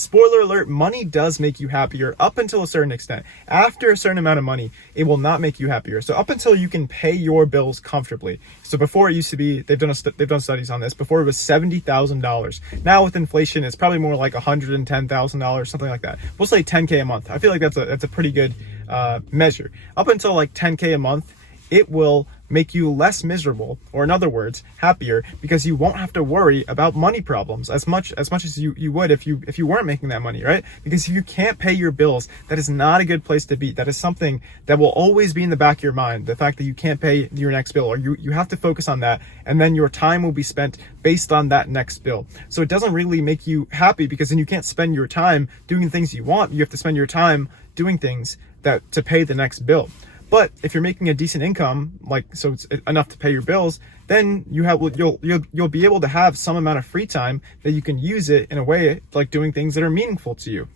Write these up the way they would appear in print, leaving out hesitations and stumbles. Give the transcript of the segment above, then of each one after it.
spoiler alert, money does make you happier up until a certain extent. After a certain amount of money, it will not make you happier. So up until you can pay your bills comfortably. So before it used to be, they've done studies on this. Before it was $70,000. Now with inflation, it's probably more like $110,000, something like that. We'll say 10K a month. I feel like that's a pretty good measure. Up until like 10K a month, it will make you less miserable, or in other words, happier, because you won't have to worry about money problems as much as you would if you weren't making that money, right? Because if you can't pay your bills, that is not a good place to be. That is something that will always be in the back of your mind, the fact that you can't pay your next bill, or you have to focus on that, and then your time will be spent based on that next bill. So it doesn't really make you happy, because then you can't spend your time doing the things you want. You have to spend your time doing things that to pay the next bill. But if you're making a decent income, like, so it's enough to pay your bills, then you'll be able to have some amount of free time that you can use it in a way like doing things that are meaningful to you.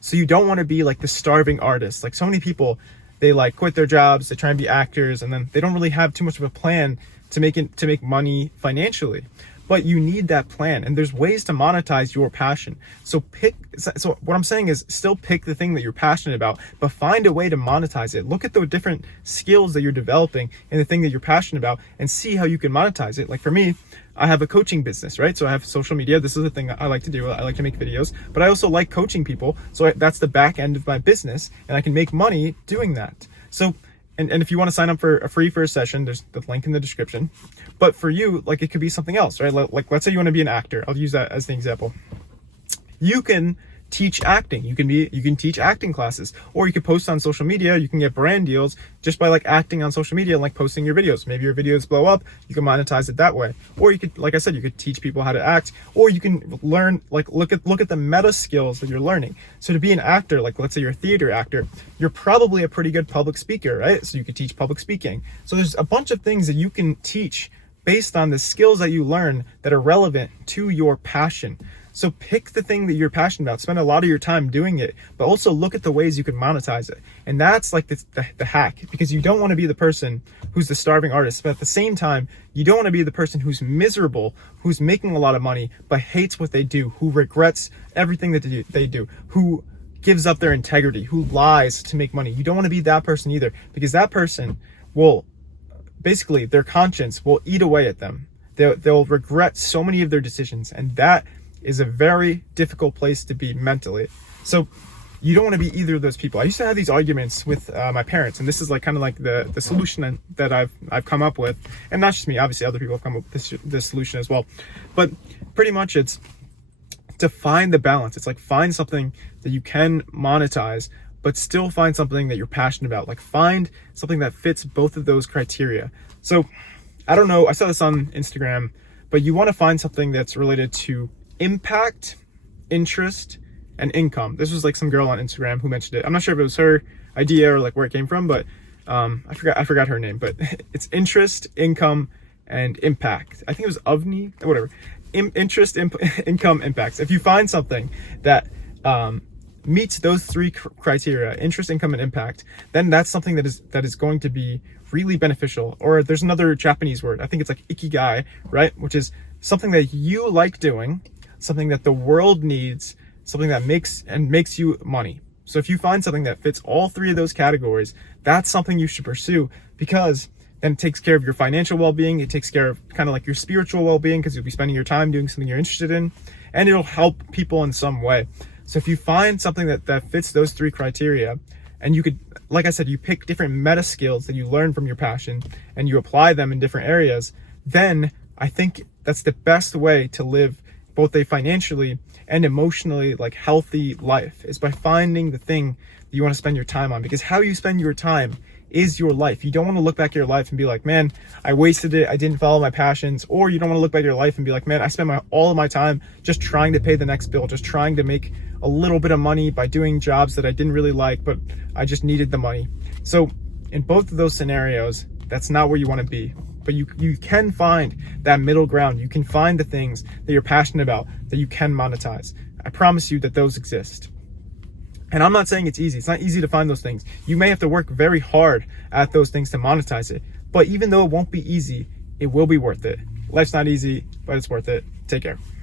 So you don't want to be like the starving artist. Like so many people, they like quit their jobs, they try and be actors, and then they don't really have too much of a plan to make money financially. But you need that plan, and there's ways to monetize your passion. So what I'm saying is still pick the thing that you're passionate about, but find a way to monetize it. Look at the different skills that you're developing in the thing that you're passionate about and see how you can monetize it. Like for me, I have a coaching business, right? So I have social media. This is the thing I like to do. I like to make videos, but I also like coaching people. So that's the back end of my business, and I can make money doing that. So And if you want to sign up for a free first session, there's the link in the description. But for you, like, it could be something else, right? Like let's say you want to be an actor. I'll use that as the example. You can teach acting. You can teach acting classes, or you could post on social media. You can get brand deals just by like acting on social media and like posting your videos. Maybe your videos blow up. You can monetize it that way. Or you could, like I said, you could teach people how to act, or you can learn, like, look at the meta skills that you're learning. So to be an actor, like let's say you're a theater actor, you're probably a pretty good public speaker, right? So you could teach public speaking. So there's a bunch of things that you can teach based on the skills that you learn that are relevant to your passion. So pick the thing that you're passionate about, spend a lot of your time doing it, but also look at the ways you can monetize it. And that's like the hack, because you don't want to be the person who's the starving artist, but at the same time, you don't want to be the person who's miserable, who's making a lot of money, but hates what they do, who regrets everything that they do, who gives up their integrity, who lies to make money. You don't want to be that person either, because that person will, basically, their conscience will eat away at them. They'll regret so many of their decisions, and that is a very difficult place to be mentally. So you don't want to be either of those people. I used to have these arguments with my parents, and this is like kind of like the solution that I've come up with. And not just me, obviously other people have come up with this solution as well. But pretty much it's to find the balance. It's like find something that you can monetize, but still find something that you're passionate about. Like find something that fits both of those criteria. So I don't know, I saw this on Instagram, but you want to find something that's related to impact, interest, and income. This was like some girl on Instagram who mentioned it. I'm not sure if it was her idea or like where it came from, but I forgot her name, but it's interest, income, and impact. I think it was Avni, whatever. Interest, income, impacts. If you find something that meets those three criteria, interest, income, and impact, then that's something that is going to be really beneficial. Or there's another Japanese word, I think it's like ikigai, right? Which is something that you like doing, something that the world needs, something that makes you money. So if you find something that fits all three of those categories, that's something you should pursue, because then it takes care of your financial well-being. It takes care of kind of like your spiritual well-being, because you'll be spending your time doing something you're interested in, and it'll help people in some way. So if you find something that fits those three criteria, and you could, like I said, you pick different meta skills that you learn from your passion and you apply them in different areas, then I think that's the best way to live both a financially and emotionally like healthy life, is by finding the thing that you want to spend your time on. Because how you spend your time is your life. You don't want to look back at your life and be like, man, I wasted it, I didn't follow my passions. Or you don't want to look back at your life and be like, man, I spent all of my time just trying to pay the next bill, just trying to make a little bit of money by doing jobs that I didn't really like, but I just needed the money. So in both of those scenarios, that's not where you want to be. But you can find that middle ground. You can find the things that you're passionate about that you can monetize. I promise you that those exist. And I'm not saying it's easy. It's not easy to find those things. You may have to work very hard at those things to monetize it. But even though it won't be easy, it will be worth it. Life's not easy, but it's worth it. Take care.